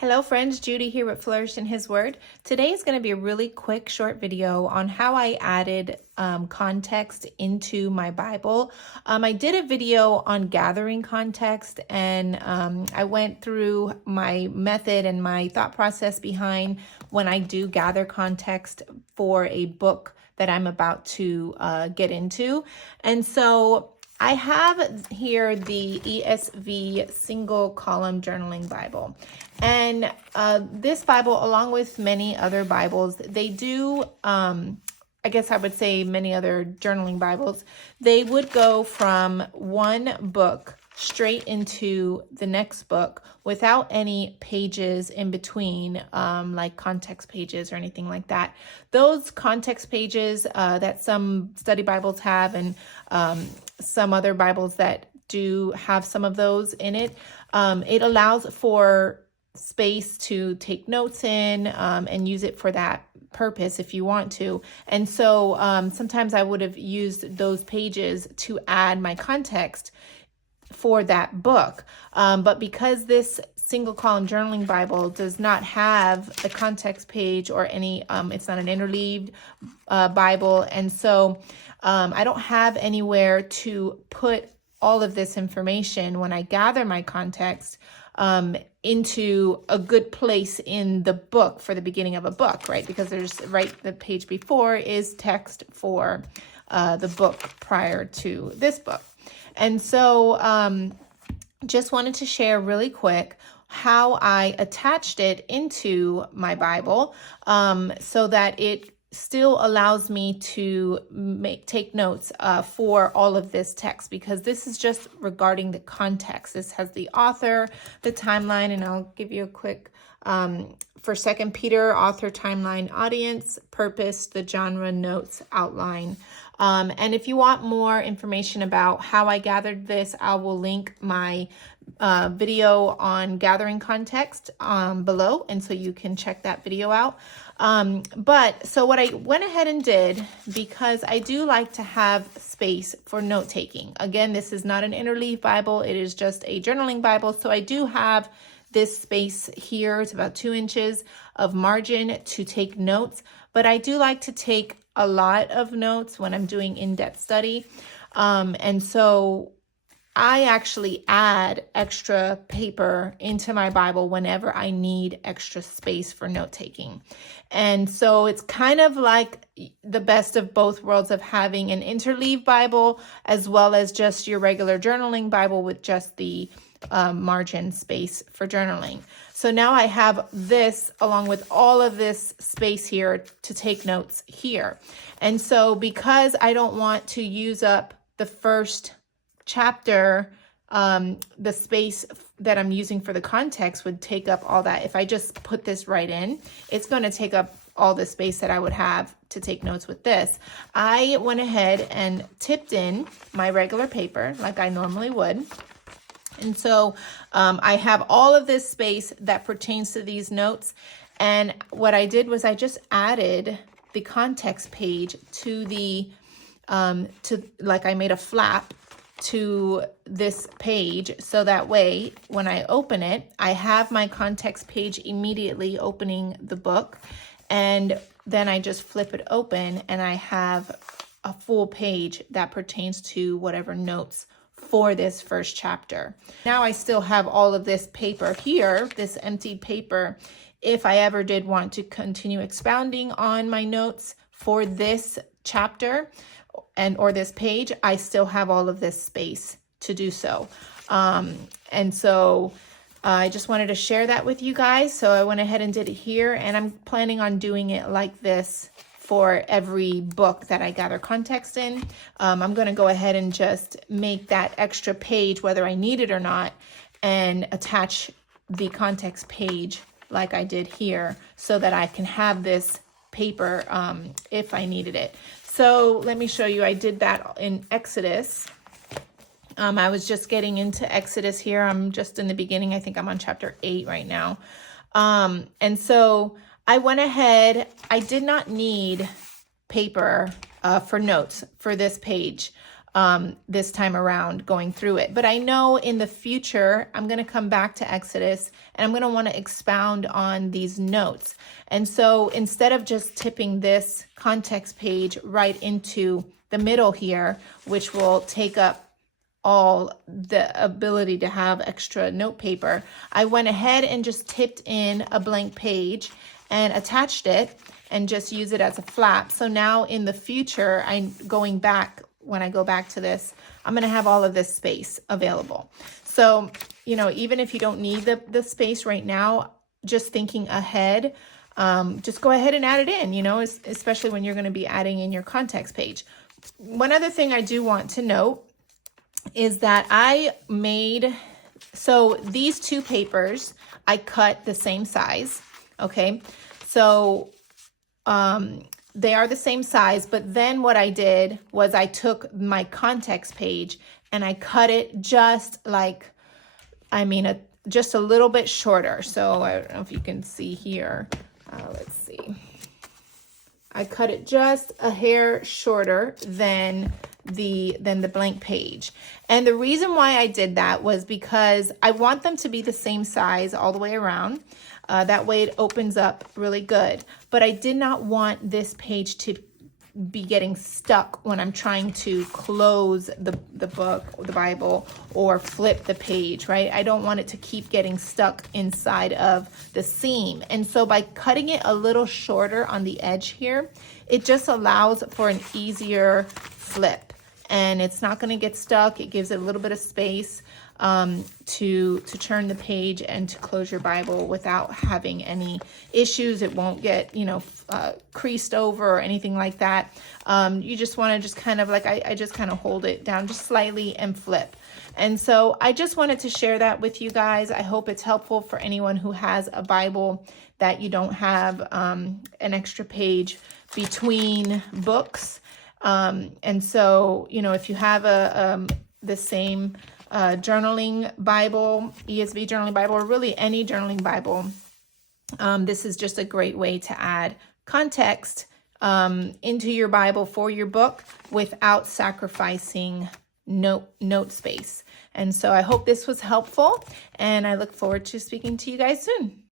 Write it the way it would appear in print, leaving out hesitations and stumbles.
Hello friends, Judy here with Flourish in His Word. Today is going to be a really quick short video on how I added context into my Bible. I did a video on gathering context and I went through my method and my thought process behind when I do gather context for a book that I'm about to get into. And so I have here the ESV single column journaling Bible. And this Bible, along with many other Bibles, they do, I guess I would say many other journaling Bibles, they would go from one book straight into the next book without any pages in between, like context pages or anything like that. Those context pages that some study Bibles have and some other Bibles that do have some of those in it, it allows for space to take notes in and use it for that purpose if you want to. And so sometimes I would have used those pages to add my context for that book. But because this single column journaling Bible does not have the context page or any, it's not an interleaved Bible. And so I don't have anywhere to put all of this information when I gather my context into a good place in the book for the beginning of a book, right? Because there's the page before is text for the book prior to this book. And so just wanted to share really quick how I attached it into my Bible so that it still allows me to take notes for all of this text, because this is just regarding the context. This has the author, the timeline, and I'll give you a quick for 2 Peter, author, timeline, audience, purpose, the genre, notes, outline. And if you want more information about how I gathered this, I will link my video on gathering context below, and so you can check that video out. But so what I went ahead and did, because I do like to have space for note taking. Again, this is not an interleave Bible. It is just a journaling Bible. So I do have this space here. It's about 2 inches of margin to take notes, but I do like to take a lot of notes when I'm doing in-depth study. And so I actually add extra paper into my Bible whenever I need extra space for note taking. And so it's kind of like the best of both worlds of having an interleave Bible as well as just your regular journaling Bible with just the margin space for journaling. So now I have this along with all of this space here to take notes here. And so because I don't want to use up the first chapter, the space that I'm using for the context would take up all that. If I just put this right in, it's going to take up all the space that I would have to take notes with this. I went ahead and tipped in my regular paper like I normally would. And so I have all of this space that pertains to these notes. And what I did was I just added the context page to the, like I made a flap to this page. So that way, when I open it, I have my context page immediately opening the book. And then I just flip it open and I have a full page that pertains to whatever notes for this first chapter. Now I still have all of this paper here, this emptied paper. If I ever did want to continue expounding on my notes for this chapter or this page, I still have all of this space to do so. And so I just wanted to share that with you guys. So I went ahead and did it here, and I'm planning on doing it like this for every book that I gather context in. I'm going to go ahead and just make that extra page, whether I need it or not, and attach the context page like I did here so that I can have this paper if I needed it. So let me show you. I did that in Exodus. I was just getting into Exodus here. I'm just in the beginning. I think I'm on chapter 8 right now. And so I went ahead. I did not need paper for notes for this page. this time around going through it. But I know in the future, I'm going to come back to Exodus and I'm going to want to expound on these notes. And so instead of just tipping this context page right into the middle here, which will take up all the ability to have extra note paper, I went ahead and just tipped in a blank page and attached it and just use it as a flap. So now in the future, when I go back to this, I'm going to have all of this space available. So, you know, even if you don't need the space right now, just thinking ahead, just go ahead and add it in, you know, especially when you're going to be adding in your context page. One other thing I do want to note is that so these two papers, I cut the same size, okay? So they are the same size, but then what I did was I took my context page and I cut it just like, just a little bit shorter. So I don't know if you can see here. Let's see. I cut it just a hair shorter than the blank page. And the reason why I did that was because I want them to be the same size all the way around. That way it opens up really good. But I did not want this page to be getting stuck when I'm trying to close the book, or the Bible, or flip the page, right? I don't want it to keep getting stuck inside of the seam. And so by cutting it a little shorter on the edge here, it just allows for an easier flip. And it's not going to get stuck. It gives it a little bit of space to turn the page and to close your Bible without having any issues. It won't get, creased over or anything like that. You just want to just kind of like, I just kind of hold it down just slightly and flip. And so I just wanted to share that with you guys. I hope it's helpful for anyone who has a Bible that you don't have an extra page between books. And so, if you have the same journaling Bible, ESV journaling Bible, or really any journaling Bible, this is just a great way to add context into your Bible for your book without sacrificing note space. And so I hope this was helpful, and I look forward to speaking to you guys soon.